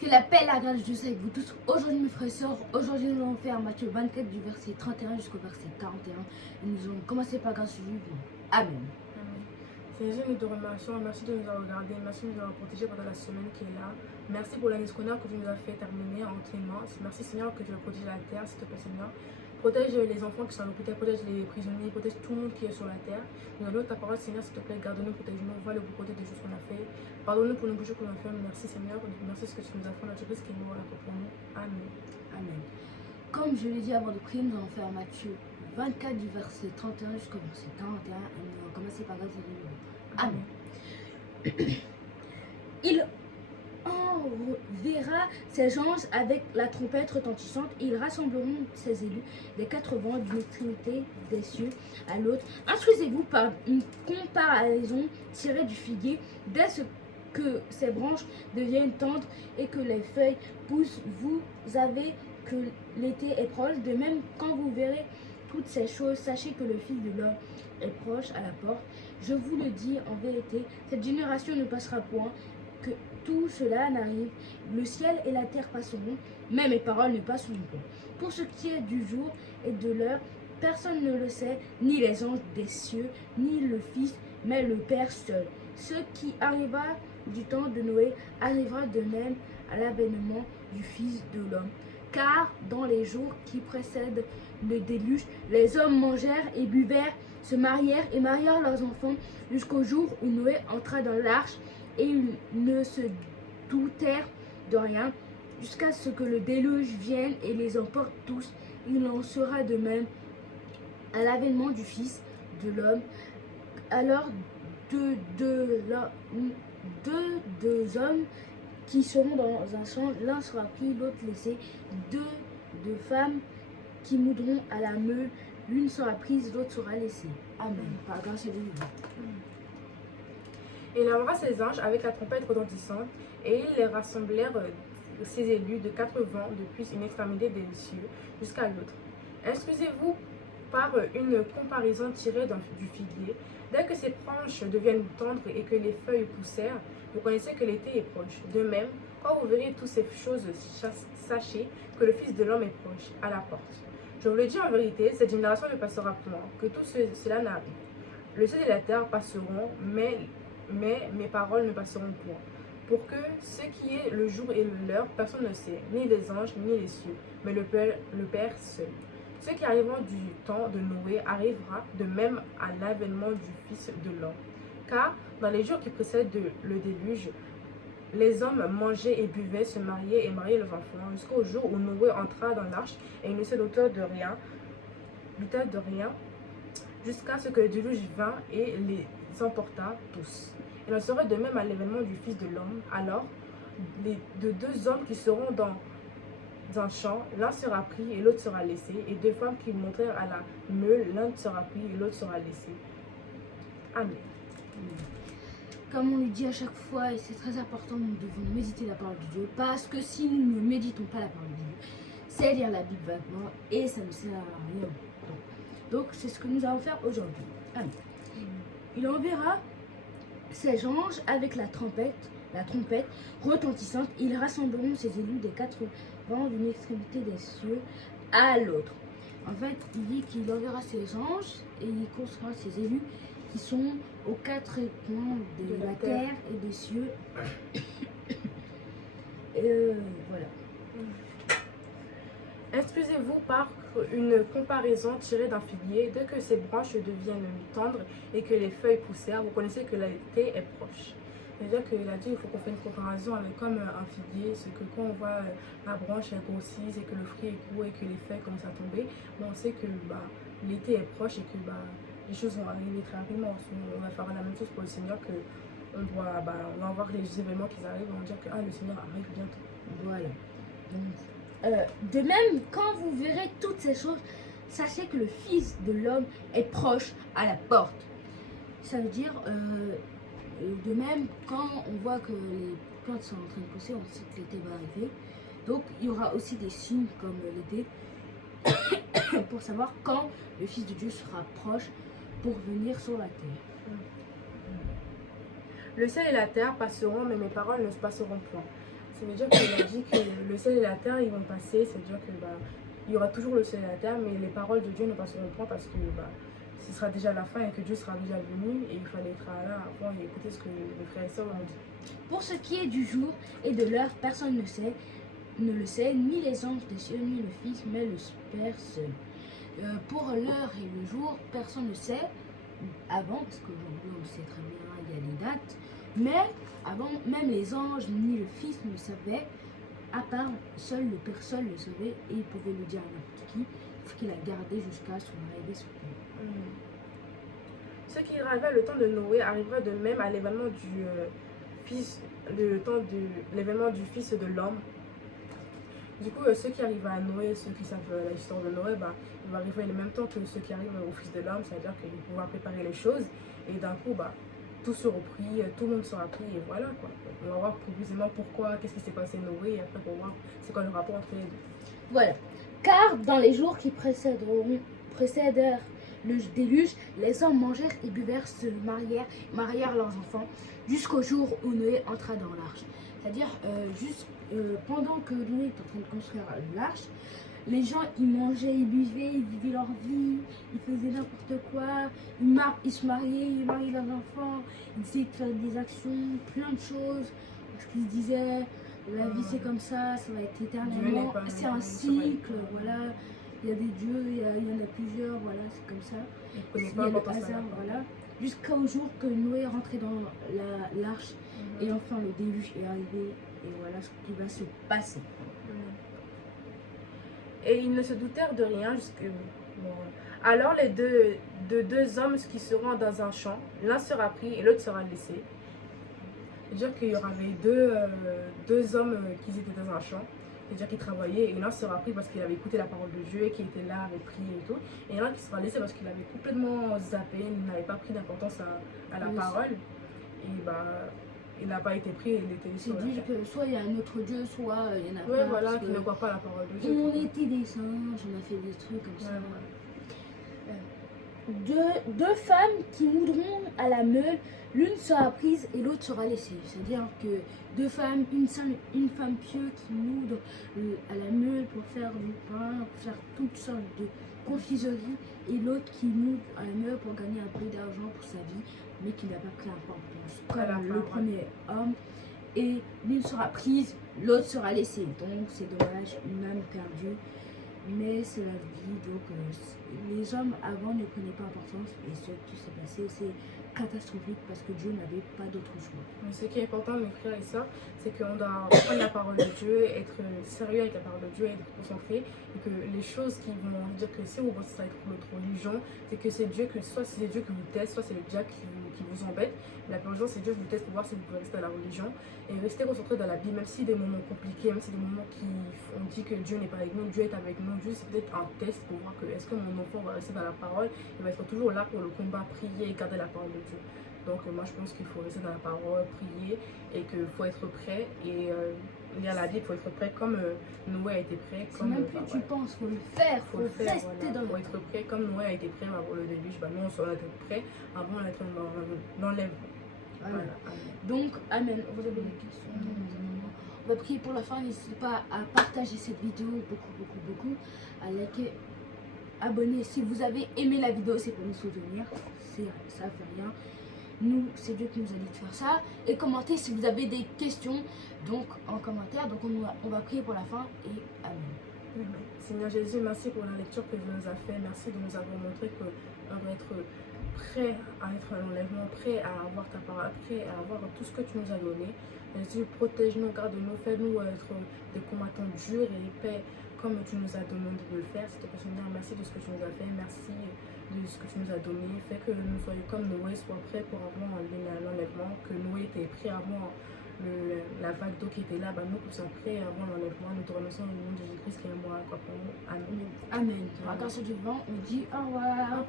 Que la paix et la grâce de Dieu soit avec vous tous. Aujourd'hui, mes frères et sœurs, aujourd'hui, nous allons faire Matthieu 24 du verset 31 jusqu'au verset 41. Et nous allons commencer par grâce vivre. Amen. Amen. Seigneur Jésus, nous te remercions. Merci de nous avoir regardés. Merci de nous avoir protégés pendant la semaine qui est là. Merci pour l'année scolaire que tu nous as fait terminer en clémence. Merci Seigneur que tu as protégé la terre, s'il te plaît Seigneur. Protège les enfants qui sont à l'hôpital, protège les prisonniers, protège tout le monde qui est sur la terre. Nous allons ta parole, Seigneur, s'il te plaît, garde-nous, protège-nous, vois le bon côté des choses qu'on a fait. Pardonne-nous pour nos péchés qu'on a fait. Merci Seigneur, merci ce que tu nous as fait, notre Christ qui est mort là pour nous. Amen. Amen. Comme je l'ai dit avant de prier, nous allons faire Matthieu 24 du verset 31 jusqu'au verset 41. Et nous allons commencer par grâce vivre. Amen. Il enverra ses anges avec la trompette retentissante. Ils rassembleront ses élus des quatre vents d'une extrémité des cieux à l'autre. Instruisez-vous par une comparaison tirée du figuier. Dès ce que ses branches deviennent tendres et que les feuilles poussent, vous savez que l'été est proche. De même, quand vous verrez toutes ces choses, sachez que le Fils de l'homme est proche à la porte. Je vous le dis en vérité, cette génération ne passera point que tout cela n'arrive. Le ciel et la terre passeront, mais mes paroles ne passeront pas. Pour ce qui est du jour et de l'heure, personne ne le sait, ni les anges des cieux, ni le Fils, mais le Père seul. Ce qui arriva du temps de Noé arrivera de même à l'avènement du Fils de l'homme. Car dans les jours qui précèdent le déluge, les hommes mangèrent et buvèrent, se marièrent et marièrent leurs enfants, jusqu'au jour où Noé entra dans l'arche, et ils ne se doutèrent de rien, jusqu'à ce que le déluge vienne et les emporte tous. Il en sera de même à l'avènement du Fils de l'homme. Alors deux hommes qui seront dans un champ, l'un sera pris, l'autre laissé. Deux femmes qui moudront à la meule, l'une sera prise, l'autre sera laissée. Amen. Par grâce de Dieu. Il enverra ses anges avec la trompette retentissante, et ils les rassemblèrent, ses élus, de quatre vents, depuis une extrémité des cieux jusqu'à l'autre. Excusez-vous par une comparaison tirée du figuier. Dès que ses branches deviennent tendres et que les feuilles poussèrent, vous connaissez que l'été est proche. De même, quand vous verrez toutes ces choses, sachez que le Fils de l'homme est proche, à la porte. Je vous le dis en vérité, cette génération ne passera point, que tout cela n'arrive. Le ciel et la terre passeront, mais mes paroles ne passeront point. Pour que ce qui est le jour et l'heure, personne ne sait, ni les anges, ni les cieux, mais le Père seul. Ce qui arrivera du temps de Noé arrivera de même à l'avènement du Fils de l'homme. Car dans les jours qui précèdent le déluge, les hommes mangeaient et buvaient, se mariaient et mariaient leurs enfants, jusqu'au jour où Noé entra dans l'arche, et il ne se douta de rien, jusqu'à ce que le déluge vint et les emporta tous. Il en sera de même à l'événement du Fils de l'homme. Alors, de deux hommes qui seront dans un champ, l'un sera pris et l'autre sera laissé, et deux femmes qui montrèrent à la meule, l'un sera pris et l'autre sera laissé. Amen. Comme on le dit à chaque fois, et c'est très important, nous devons méditer la parole de Dieu, parce que si nous ne méditons pas la parole de Dieu, c'est lire la Bible vaguement et ça ne sert à rien. Donc c'est ce que nous allons faire aujourd'hui. Amen. Il enverra ses anges avec la trompette retentissante. Ils rassembleront ses élus des quatre vents d'une extrémité des cieux à l'autre. En fait, il dit qu'il enverra ses anges et il construira ses élus qui sont aux quatre coins de la terre et des cieux. Voilà. Excusez-vous par une comparaison tirée d'un figuier. Dès que ses branches deviennent tendres et que les feuilles poussèrent, vous connaissez que l'été est proche. C'est-à-dire qu'il a dit qu'il faut qu'on fasse une comparaison avec comme un figuier. C'est que quand on voit la branche grossisse et que le fruit est gros et que les feuilles commencent à tomber, on sait que l'été est proche et que les choses vont arriver très rapidement. On va faire la même chose pour le Seigneur, que on va voir les événements qui arrivent, on va dire que le Seigneur arrive bientôt. Voilà. De même, quand vous verrez toutes ces choses, sachez que le Fils de l'homme est proche à la porte. Ça veut dire, de même, quand on voit que les plantes sont en train de pousser, on sait que l'été va arriver. Donc, il y aura aussi des signes comme l'été pour savoir quand le Fils de Dieu sera proche pour venir sur la terre. Le ciel et la terre passeront, mais mes paroles ne se passeront point. Ça veut dire qu'il a dit que le ciel et la terre, ils vont passer. C'est-à-dire que il y aura toujours le ciel et la terre, mais les paroles de Dieu ne passeront pas parce que ce sera déjà la fin et que Dieu sera déjà venu et il fallait être là avant et écouter ce que les frères et sœurs ont dit. Pour ce qui est du jour et de l'heure, personne ne le sait, ni les anges des cieux, ni le Fils, mais le Père seul. Pour l'heure et le jour, personne ne sait avant, parce qu'aujourd'hui on le sait très bien, il y a les dates, mais avant, même les anges ni le Fils ne le savaient, à part seul le Père seul le savait et il pouvait le dire à n'importe qui, ce qu'il a gardé jusqu'à son arrivée sur terre. Ce qui arriva le temps de Noé arrivera de même à l'événement du l'événement du Fils de l'homme. Du coup, ceux qui arrivent à Noé, ceux qui savent l'histoire de Noé, il va arriver en même temps que ceux qui arrivent au Fils de l'homme, c'est-à-dire qu'ils vont pouvoir préparer les choses. Et d'un coup, tout sera pris, tout le monde sera pris, et voilà quoi. On va voir précisément pourquoi, qu'est-ce qui s'est passé Noé, et après pour voir c'est quoi le rapport entre les deux. Voilà. Car dans les jours qui précédèrent le déluge, les hommes mangèrent et buvèrent, se marièrent leurs enfants, jusqu'au jour où Noé entra dans l'arche. C'est-à-dire, pendant que Noé est en train de construire l'arche, les gens, ils mangeaient, ils buvaient, ils vivaient leur vie, ils faisaient n'importe quoi, ils se mariaient, ils mariaient leurs enfants, ils essayaient de faire des actions, plein de choses, parce qu'ils se disaient, la vie c'est comme ça va être éternellement, c'est un cycle, voilà. Il y a des dieux, il y en a plusieurs, voilà, c'est comme ça. Il y a le hasard, voilà. Jusqu'au jour que Noé est rentré dans l'arche et enfin le déluge est arrivé et voilà ce qui va se passer. Et ils ne se doutèrent de rien alors les deux hommes qui seront dans un champ, l'un sera pris et l'autre sera laissé. C'est-à-dire qu'il y aura deux hommes qui étaient dans un champ. C'est-à-dire qu'il travaillait et l'un sera pris parce qu'il avait écouté la parole de Dieu et qu'il était là, avait prié et tout. Et l'un qui sera laissé parce qu'il avait complètement zappé, il n'avait pas pris d'importance à la parole. Et il n'a pas été pris, il était laissé. C'est dit que soit il y a un autre Dieu, soit il y en a pas. Oui, voilà, qui ne croit pas la parole de Dieu. On était des singes, on a fait des trucs comme ça. Deux femmes qui moudront à la meule, l'une sera prise et l'autre sera laissée. C'est-à-dire que deux femmes, une femme pieuse qui moudre à la meule pour faire du pain, pour faire toutes sortes de confiseries, et l'autre qui moudre à la meule pour gagner un peu d'argent pour sa vie, mais qui n'a pas pris importance, comme le premier homme. Et l'une sera prise, l'autre sera laissée. Donc c'est dommage, une âme perdue. Mais c'est la vie, donc les hommes avant ne prenaient pas importance et ce qui s'est passé c'est catastrophique parce que Dieu n'avait pas d'autre choix. Ce qui est important mes frères et sœurs, c'est qu'on doit prendre la parole de Dieu, être sérieux avec la parole de Dieu, être concentré et que les choses qui vont dire que si vous pensez ça être notre religion, c'est que c'est Dieu soit c'est Dieu qui vous teste, soit c'est le diable qui vous embête. La religion c'est Dieu qui vous teste pour voir si vous pouvez rester dans la religion et rester concentré dans la Bible, même si des moments compliqués, même si des moments qui on dit que Dieu n'est pas avec nous, Dieu est avec nous, Dieu c'est peut-être un test pour voir que est-ce que mon enfant va rester dans la parole, il va être toujours là pour le combat, prier et garder la parole de Dieu. Donc moi je pense qu'il faut rester dans la parole, prier et qu'il faut être prêt et lire la Bible, il faut être prêt comme Noé a été prêt. Comme même plus tu penses, il faut le faire, il faut rester voilà. dans le... Il faut être prêt comme Noé a été prêt pour le déluge. Nous on sera prêt avant d'être dans l'enlèvement. Voilà. Donc amen. Vous avez des questions? On va prier pour la fin. N'hésitez pas à partager cette vidéo beaucoup, à liker, abonner. Si vous avez aimé la vidéo, c'est pour nous soutenir, ça fait rien. Nous, c'est Dieu qui nous a dit de faire ça. Et commentez si vous avez des questions, donc en commentaire. Donc on va prier pour la fin et amen. Seigneur Jésus, merci pour la lecture que tu nous as fait. Merci de nous avoir montré qu'on doit être prêt à être à l'enlèvement, prêt à avoir ta parole, prêt à avoir tout ce que tu nous as donné. Jésus, protège-nous, garde-nous, fais-nous être des combattants durs et épais comme tu nous as demandé de le faire. Seigneur, merci de ce que tu nous as fait, merci de ce que tu nous as donné. Fais que nous soyons comme Noé, sois prêts pour avoir l'enlèvement, que Noé était prêt avant la vague d'eau qui était là, nous qui sommes prêts avant l'enlèvement. Nous te remercions au nom de Jésus-Christ qui est mort à quoi pour nous. Amen. Amen. À grâce du vent, on dit au revoir.